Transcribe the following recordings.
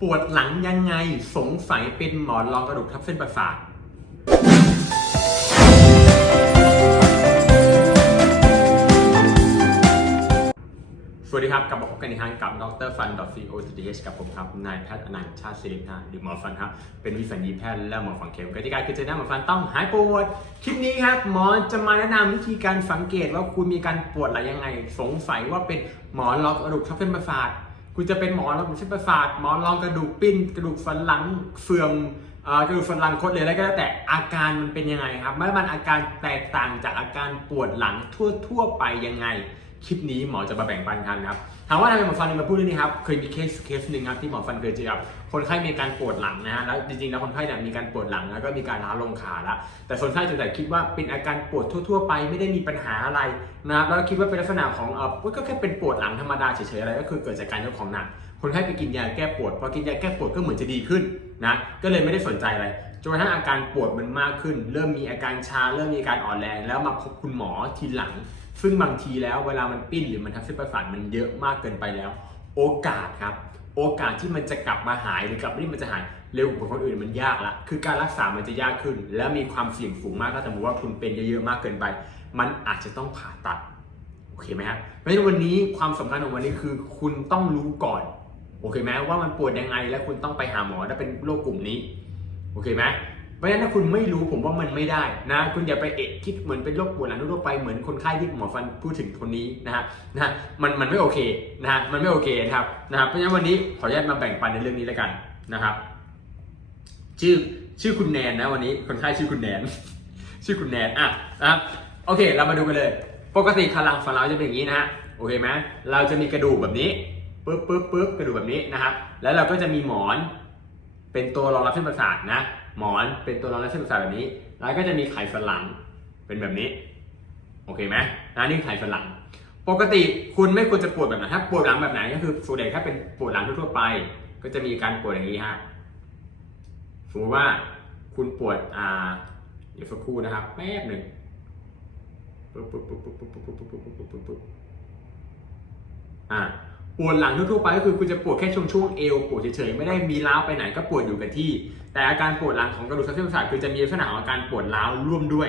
ปวดหลังยังไงสงสัยเป็นหมอนรองกระดูกทับเส้นประสาทสวัสดีครับกลับมาพบกันอีกครั้งกับดรฟัน .co th กับผมครับนายแพทย์อนันต์ชาติศิริพาหรือหมอฟันครับ เป็นวิสัญญีแพทย์และหมอฝังเข็มกติกาคือจอหน้าหมอฟันต้องหายปวด คลิปนี้ครับหมอจะมาแนะนำวิธีการสังเกตว่าคุณมีการปวดอะไรยังไง สงสัยว่าเป็นหมอนรองกระดูกทับเส้นประสาท คุณจะเป็นหมอนรองเส้นประสาทหมอนรองกระดูกปิ้น กระดูกสันหลังเฟื่องอ่อกระดูกสันหลังคดหรืออะไรก็แล้วแต่อาการมันเป็นยังไงครับเมื่อมันอาการแตกต่างจากอาการปวดหลังทั่ว ๆ ไปยังไง คลิปนี้หมอจะมาแบ่งปันกันครับถามว่าทำไมหมอฟันถึงมาพูดเรื่องนี้ครับเคยมีเคสเคสหนึ่งครับที่หมอฟันเคยเจอครับคนไข้มีการปวดหลังนะฮะแล้วจริงๆแล้วคนไข้เนี่ยมีการปวดหลังแล้วก็มีการล้าลงขาแล้วแต่คนไข้ส่วนใหญ่คิดว่าเป็นอาการปวดทั่ว ๆ ไปไม่ได้มีปัญหาอะไรนะครับแล้วคิดว่าเป็นลักษณะของเออก็แค่เป็นปวดหลังธรรมดาเฉยๆอะไรก็คือเกิดจากการยกของหนักคนไข้ไปกินยาแก้ปวดพอกินยาแก้ปวดก็เหมือนจะดีขึ้นนะก็เลยไม่ได้สนใจอะไรจนกระทั่งอาการปวดมันมากขึ้น เริ่มมีอาการชาเริ่มมีอาการอ่อนแรงแล้วมาพบคุณหมอทีหลัง ซึ่งบางทีแล้วเวลามันปิ้นหรือมันทับเส้นประสาทมันเยอะมากเกินไปแล้ว โอกาสครับ โอกาสที่มันจะกลับมาหายหรือกลับที่มันจะหายเร็วกว่าคนอื่นมันยากละคือการรักษามันจะยากขึ้น และมีความเสี่ยงสูงมากถ้าสมมติว่าคุณเป็นเยอะๆมากเกินไป มันอาจจะต้องผ่าตัดโอเคไหมครับเพราะฉะนั้นวันนี้ความสำคัญของวันนี้คือ คุณต้องรู้ก่อนโอเคไหมว่ามันปวดยังไงและคุณต้องไปหาหมอถ้าเป็นโรคกลุ่มนี้โอเคไหม เพราะฉะนั้นถ้าคุณไม่รู้ผมว่ามันไม่ได้นะคุณอย่าไปเอะคิดเหมือนเป็นโรคปวดหลังทั่วไปเหมือนคนไข้ที่หมอฟันพูดถึงคนนี้นะฮะนะฮะมันมันไม่โอเคนะฮะมันไม่โอเคนะครับนะครับเพราะฉะนั้นวันนี้ขออนุญาตมาแบ่งปันในเรื่องนี้แล้วกันนะครับ ชื่อชื่อคุณแนนนะวันนี้คนไข้ชื่อคุณแนน ชื่อคุณแนนอะนะครับโอเค เรามาดูกันเลย ปกติคลังฟันเราจะเป็นอย่างนี้นะฮะโอเคไหมเราจะมีกระดูกแบบนี้ปึ๊บปึ๊บปึ๊บกระดูกแบบนี้นะครับ แล้วเราก็จะมีหมอนเป็นตัวรองรับเส้นประสาทนะ หมอนเป็นตัวรองรับเส้นประสาทแบบนี้ แล้วก็จะมีไขสันหลังเป็นแบบนี้ โอเคไหมนะนี่ไขสันหลัง ปกติคุณไม่ควรจะปวดแบบไหนถ้าปวดหลังแบบไหนก็คือส่วนใหญ่ถ้าเป็นปวดหลังทั่วไป ก็จะมีการปวดอย่างนี้ฮะสมมติว่าคุณปวดอ่าเดี๋ยวสักครู่นะครับแป๊บหนึ่งปึ๊บปึ๊บปึ๊บปึ๊บปึ๊บปึ๊บปึ๊บปึ๊บปึ๊บปึ๊บปึ๊บอ่า ปวดหลังทั่วๆไปก็คือคุณจะปวดแค่ช่วงช่วงเอวปวดเฉยๆไม่ได้มีร้าวไปไหนก็ปวดอยู่กับที่ แต่อาการปวดหลังของกระดูกทับเส้นประสาทคือจะมีลักษณะของอาการปวดร้าวร่วมด้วย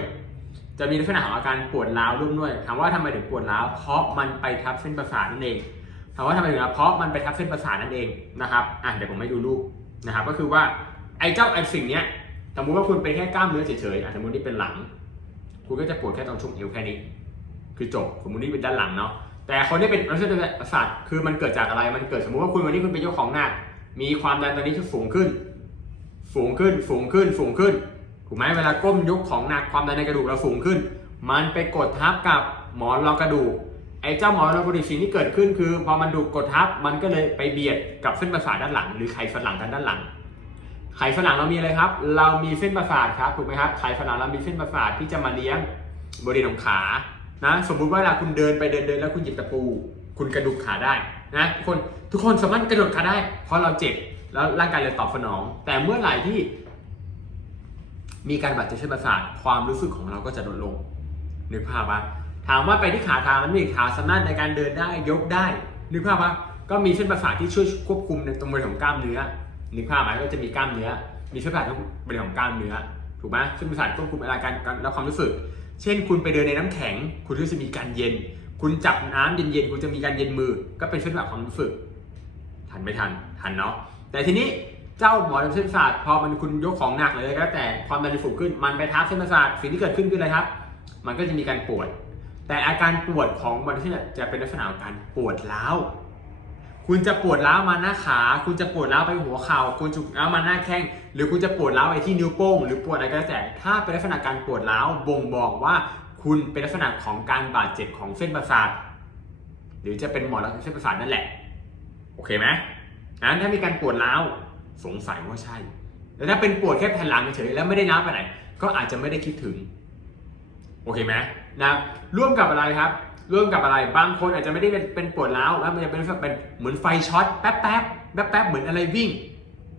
จะมีลักษณะของอาการปวดร้าวร่วมด้วยถามว่าทำไมถึงปวดร้าวเพราะมันไปทับเส้นประสาทนั่นเองถามว่าทำไมถึงเพราะมันไปทับเส้นประสาทนั่นเองนะครับอะเดี๋ยวผมให้ดูรูปนะครับ ก็คือว่าไอ้เจ้าไอ้สิ่งเนี้ยสมมติว่าคุณเป็นแค่กล้ามเนื้อเฉยๆอะสมมตินี่เป็นหลัง คุณก็จะปวดแค่ตรงช่วงเอวแค่นี้ คือจบสมมตินี่เป็นด้านหลังเนาะ แต่คนที่เป็นลักษณะประสาทคือมันเกิดจากอะไร มันเกิดสมมติว่าคุณวันนี้คุณเป็นเจ้าของหนัก มีความดันตอนนี้ที่สูงขึ้น สูงขึ้น สูงขึ้น สูงขึ้น ถูกไหมเวลาก้มยกของหนักความดันในกระดูกเราสูงขึ้น มันไปกดทับกับหมอนรองกระดูก ไอ้เจ้าหมอนรองกระดูกสิ่งที่เกิดขึ้นคือพอมันดูกดทับ มันก็เลยไปเบียดกับเส้นประสาทด้านหลัง หรือไขสันหลังทางด้านหลัง ไขสันหลังเรามีอะไรครับ เรามีเส้นประสาทครับ ถูกไหมครับ ไขสันหลังเรามีเส้นประสาทที่จะมาเลี้ยงบริเวณของขา นะสมมุติว่าเวลาคุณเดินไปเดินเดินแล้วคุณหยิบตะปู คุณกระดุกขาได้นะทุกคนทุกคนสามารถกระโดดขาได้ เพราะเราเจ็บแล้วร่างกายเลยตอบสนอง แต่เมื่อไหร่ที่มีการบาดเจ็บเส้นประสาทความรู้สึกของเราก็จะลดลงนึกภาพปะถามว่าไปที่ขาทางนั้นมีขาสามารถในการเดินได้ยกได้นึกภาพปะก็มีเส้นประสาทที่ช่วยควบคุมในตรงบริเวณของกล้ามเนื้อนึกภาพไหมก็จะมีกล้ามเนื้อ มีเส้นประสาทตรงบริเวณของกล้ามเนื้อถูกไหมเส้นประสาทควบคุมอาการและความรู้สึก เช่น คุณไปเดินในน้ำแข็ง คุณก็จะมีการเย็น คุณจับน้ำเย็นๆคุณจะมีการเย็นมือ ก็เป็นเส้นประความรู้สึก ทันไม่ทัน ทันเนาะ แต่ทีนี้เจ้าหมอนเส้นประสาทพอมันคุณยกของหนักเลยก็แล้วแต่ความดันสูงขึ้น มันไปทับเส้นประสาทสิ่งที่เกิดขึ้นคืออะไรครับ มันก็จะมีการปวด แต่อาการปวดของมันที่จะเป็นลักษณะของการปวดร้าว คุณจะปวดร้าวมาหน้าขา คุณจะปวดร้าวไปหัวเข่า คุณจะร้าวมาหน้าแข้ง หรือคุณจะปวดร้าวไปที่นิ้วโป้ง หรือปวดอะไรก็แล้วแต่ ถ้าเป็นลักษณะการปวดร้าวบ่งบอกว่า คุณเป็นลักษณะของการบาดเจ็บของเส้นประสาท หรือจะเป็นหมอนรองเส้นประสาทนั่นแหละ โอเคไหมงั้นถ้ามีการปวดร้าวสงสัยว่าใช่แต่ถ้าเป็นปวดแค่แผ่นหลังเฉยๆแล้วไม่ได้น้ำไปไหน ก็อาจจะไม่ได้คิดถึง โอเคไหมนะ ร่วมกับอะไรครับ ร่วมกับอะไร บางคนอาจจะไม่ได้เป็นเป็นปวดร้าวแล้วมันจะเป็นเป็นเหมือนไฟช็อตแป๊บแป๊บแป๊บแป๊บเหมือนอะไรวิ่ง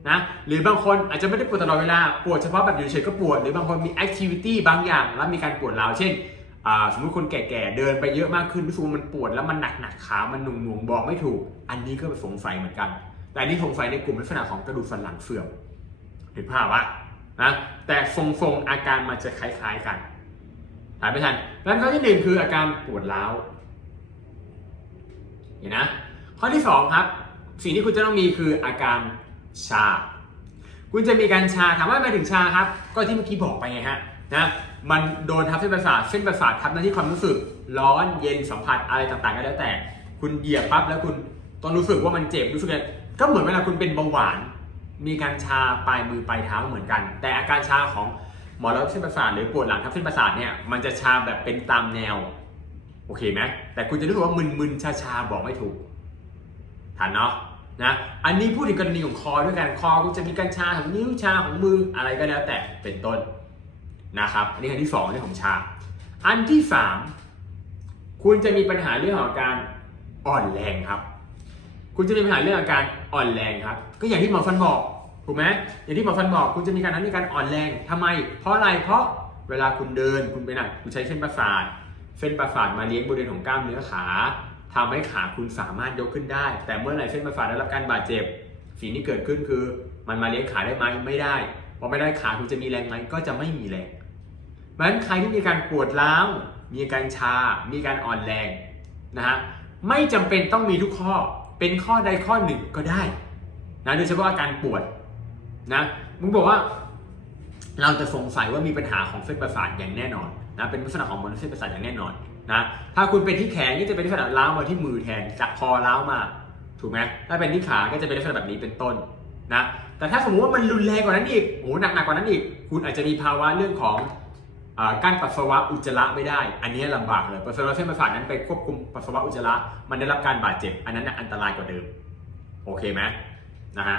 นะหรือบางคนอาจจะไม่ได้ปวดตลอดเวลา ปวดเฉพาะแบบอยู่เฉยก็ปวด หรือบางคนมีแอคทิวิตี้บางอย่าง แล้วมีการปวดร้าวเช่นสมมติคนแก่ๆเดินไปเยอะมากขึ้นรู้สึกว่ามันปวดแล้วมันหนักหนักๆขา มันหนุ่งๆบอกไม่ถูก อันนี้ก็สงสัยเหมือนกัน แต่อันนี่สงสัยในกลุ่มลักษณะของกระดูกสันหลังเสื่อมเห็นภาพวะนะแต่ทรงๆอาการมันจะคล้ายๆกัน ถามไม่ทันแล้วข้อที่หนึ่งคืออาการปวดร้าว เห็นนะ ข้อที่สองครับ สิ่งที่คุณจะต้องมีคืออาการชา คุณจะมีการชา ถามว่าทำไมถึงชาครับ ก็ที่เมื่อกี้บอกไปไงฮะนะมันโดนทับเส้นประสาท เส้นประสาททับหน้าที่ความรู้สึก ร้อน เย็น สัมผัส อะไรต่างๆ ก็แล้วแต่ คุณเหยียบปั๊บแล้วคุณต้องรู้สึกว่ามันเจ็บ รู้สึกก็เหมือนเวลาคุณเป็นเบาหวาน มีการชาปลายมือปลายเท้าเหมือนกัน แต่อาการชาของ หมอนรองเส้นประสาทหรือปวดหลังทับเส้นประสาทเนี่ยมันจะชาแบบเป็นตามแนวโอเคไหมแต่คุณจะรู้สึกว่ามึนๆชาๆบอกไม่ถูกทันเนาะนะอันนี้พูดถึงกรณีของคอด้วยกันคอคุณจะมีการชาของนิ้วชาของมืออะไรก็แล้วแต่เป็นต้นนะครับอันนี้อันที่สองเรื่องของชา อันที่สามคุณจะมีปัญหาเรื่องของการอ่อนแรงครับ คุณจะมีปัญหาเรื่องอาการอ่อนแรงครับ ก็อย่างที่หมอฟันบอก ถูกไหมอย่างที่หมอฟันบอกคุณจะมีการนั้นมีการอ่อนแรงทำไม เพราะอะไรเพราะเวลาคุณเดินคุณไปไหนคุณใช้เส้นประสาทเส้นประสาทมาเลี้ยงบริเวณของกล้ามเนื้อขาทำให้ขาคุณสามารถยกขึ้นได้ แต่เมื่อไหร่เส้นประสาทได้รับการบาดเจ็บสิ่งที่เกิดขึ้นคือ มันมาเลี้ยงขาได้ไหมไม่ได้พอไม่ได้ขาคุณจะมีแรงไหมก็จะไม่มีแรงเพราะฉะนั้นใครที่มีการปวดร้าวมีการชา มีการอ่อนแรงนะฮะไม่จำเป็นต้องมีทุกข้อเป็นข้อใดข้อหนึ่งก็ได้นะโดยเฉพาะอาการปวด นะมึงบอกว่า เราจะสงสัยว่ามีปัญหาของเส้นประสาทอย่างแน่นอนนะเป็นลักษณะของมนุษย์เส้นประสาทอย่างแน่นอนนะถ้าคุณเป็นที่แขนก็จะเป็นลักษณะล้าวมาที่มือแทนจากคอล้าวมาถูกไหมถ้าเป็นที่ขาก็จะเป็นลักษณะแบบนี้เป็นต้นนะแต่ถ้าสมมติว่ามันรุนแรงกว่านั้นอีกโอ้หนักหนักกว่านั้นอีก คุณอาจจะมีภาวะเรื่องของอการปัสสาวะอุจจาระไม่ได้ อันนี้ลำบากเลยปัสสาวะเส้นประสาทนั้นไปควบคุมปัสสาวะอุจจาระมันได้รับการบาดเจ็บ อันนั้นอันตรายกว่าเดิม โอเคไหมนะฮะ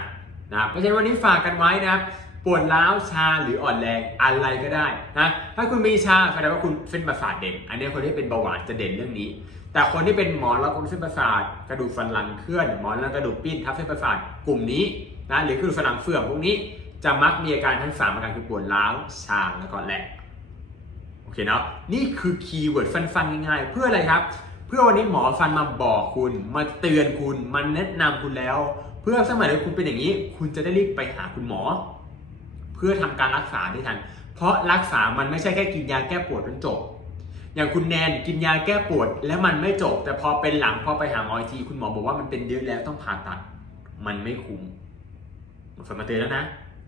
นะเพราะฉะนั้นวันนี้ฝากกันไว้นะครับปวดร้าวชาหรืออ่อนแรงอะไรก็ได้นะถ้าคุณมีชาแสดงว่าคุณเส้นประสาทเด่น อันนี้คนที่เป็นเบาหวานจะเด่นเรื่องนี้ แต่คนที่เป็นหมอนรองกระดูกเส้นประสาทกระดูกสันหลังเคลื่อนหมอนรองกระดูกปิ้นทับเส้นประสาทกลุ่มนี้นะหรือกระดูกสันหลังเฟื่องพวกนี้จะมักมีอาการทั้งสามอาการคือปวดร้าวชาแล้วก็แหลกโอเคเนาะนี่คือคีย์เวิร์ดฟันๆง่ายๆ เพื่ออะไรครับ เพื่อวันนี้หมอฟันมาบอกคุณ มาเตือนคุณมาแนะนำคุณแล้ว เพื่อสมัยที่คุณเป็นอย่างนี้ คุณจะได้รีบไปหาคุณหมอ เพื่อทำการรักษาได้ทัน เพราะรักษามันไม่ใช่แค่กินยาแก้ปวดจนจบ อย่างคุณแนนกินยาแก้ปวด แล้วมันไม่จบ แต่พอเป็นหลังพอไปหาหมออีกทีคุณหมอบอกว่ามันเป็นเยอะแล้วต้องผ่าตัด มันไม่คุ้มหมอฟันมาเตือนแล้วนะ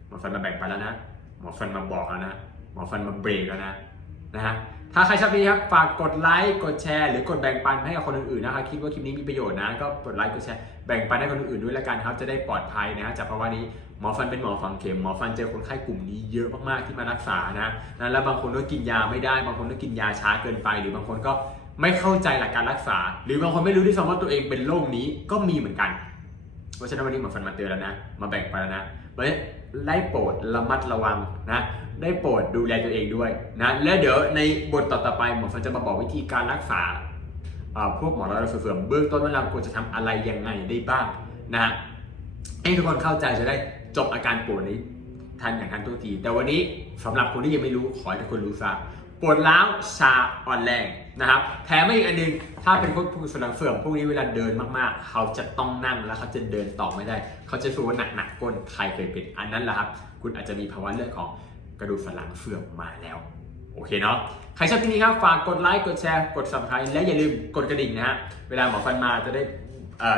หมอฟันมาแบ่งไปแล้วนะหมอฟันมาบอกแล้วนะหมอฟันมาเบรกแล้วนะนะฮะ ถ้าใครชอบนี้ครับฝากกดไลค์กดแชร์หรือกดแบ่งปันให้กับคนอื่นๆนะคะคิดว่าคลิปนี้มีประโยชน์นะก็กดไลค์กดแชร์แบ่งปันให้คนอื่นๆด้วยละกันครับจะได้ปลอดภัยนะจากภาวะนี้หมอฟันเป็นหมอฝังเข็มหมอฟันเจอคนไข้กลุ่มนี้เยอะมากๆที่มารักษานะนะแล้วบางคนก็กินยาไม่ได้ บางคนก็กินยาช้าเกินไป หรือบางคนก็ไม่เข้าใจหลักการรักษา หรือบางคนไม่รู้ที่สมว่าตัวเองเป็นโรคนี้ก็มีเหมือนกันเพราะฉะนั้นวันนี้หมอฟันมาเตือนแล้วนะ มาแบ่งปันแล้วนะ เราได้โปรดระมัดระวังนะ ได้โปรดดูแลตัวเองด้วยนะ และเดี๋ยวในบทต่อๆไปหมอฟันจะมาบอกวิธีการรักษาพวกหมอระดับเสื่อมเบื้องต้นว่าเราควรจะทำอะไรยังไงได้บ้างนะให้ทุกคนเข้าใจจะได้จบอาการปวดนี้ทันอย่างทันทุกที แต่วันนี้สำหรับคนที่ยังไม่รู้ขอให้ทุกคนรู้ซะ ปวดร้าวชาอ่อนแรงนะครับแถมอีกอันหนึง ถ้าเป็นพวกผู้สลังเฟื่องพวกนี้เวลาเดินมากๆ เขาจะต้องนั่งแล้วเขาจะเดินต่อไม่ได้ เขาจะสูว่าหนักๆก้นใครเคยเป็นอันนั้นแหละครับ คุณอาจจะมีภาวะเรื่องของกระดูกสันหลังเฟื่องมาแล้ว โอเคเนาะใครชอบที่นี้ครับฝากกดไลค์กดแชร์กด subscribe และอย่าลืมกดกระดิ่งนะฮะเวลาหมอฟันมาจะได้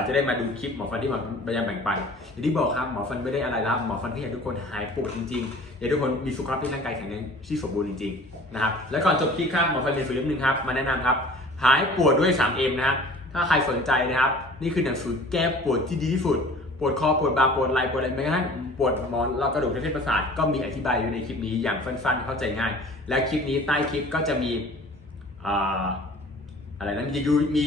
จะได้มาดูคลิปหมอฟันที่หมอพยายามแบ่งปันอย่างที่บอกครับหมอฟันไม่ได้อะไรแล้วหมอฟันที่อยากให้ทุกคนหายปวดจริงๆอยากให้ทุกคนมีสุขภาพที่ร่างกายแข็งแรงที่สมบูรณ์จริงๆนะครับและก่อนจบคลิปครับหมอฟันมีสือเล่มหนึ่งครับมาแนะนำครับหายปวดด้วย 3M นะฮะถ้าใครสนใจนะครับ นี่คือหนังสือแก้ปวดที่ดีที่สุดปวดคอปวดบ่าปวดไหล่ปวดอะไรแม้กระทั่งปวดหมอนรองกระดูกในเส้นประสาทก็มีอธิบายอยู่ในคลิปนี้อย่างสั้นๆเข้าใจง่าย และคลิปนี้ใต้คลิปก็จะมีออะไรนะมียูมี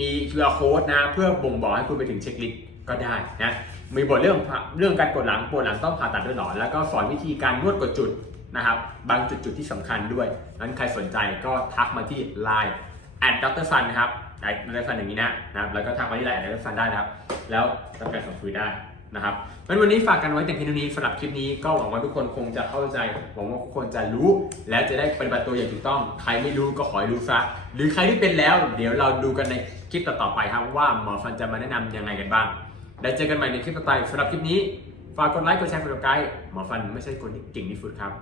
มี QR code นะเพื่อบ่งบอกให้คุณไปถึงเช็คลิสต์ก็ได้นะมีบทเรื่องเรื่องการปวดหลังปวดหลังต้องผ่าตัดด้วยหรอแล้วก็สอนวิธีการนวดกดจุดนะครับ บางจุดจุดที่สำคัญด้วยนั้นใครสนใจก็ทักมาที่ Line แอดดรฟันนะครับแอดดรฟันอย่างนี้นะนะครับแล้วก็ทักมาที่ไลน์แอดดรฟันได้นะครับ แล้วรับการส่งคุยได้ นะครับเพราะฉะนั้นวันนี้ฝากกันไว้แต่เพียงเท่านี้สำหรับคลิปนี้ก็หวังว่าทุกคนคงจะเข้าใจหวังว่าทุกคนจะรู้ และจะได้ปฏิบัติตัวอย่างถูกต้อง ใครไม่รู้ก็ขอให้รู้ซะหรือใครที่เป็นแล้ว เดี๋ยวเราดูกันในคลิปต่อๆไปครับว่าหมอฟันจะมาแนะนำยังไงกันบ้างได้เจอกันใหม่ในคลิปต่อไปสำหรับคลิปนี้ฝากกดไลค์กดแชร์กดติดตามหมอฟันไม่ใช่คนที่เก่งที่สุดครับ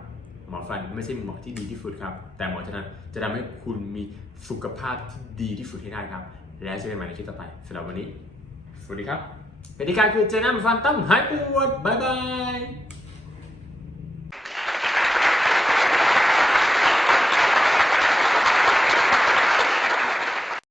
หมอฟันไม่ใช่หมอที่ดีที่สุดครับ แต่หมอจะนั้นจะทำให้คุณมีสุขภาพที่ดีที่สุดให้ได้ครับ แล้วเจอกันใหม่ในคลิปต่อไปสำหรับวันนี้ สวัสดีครับ กติกาคือเจอหน้ามฟันต้องหายปวดบายบาย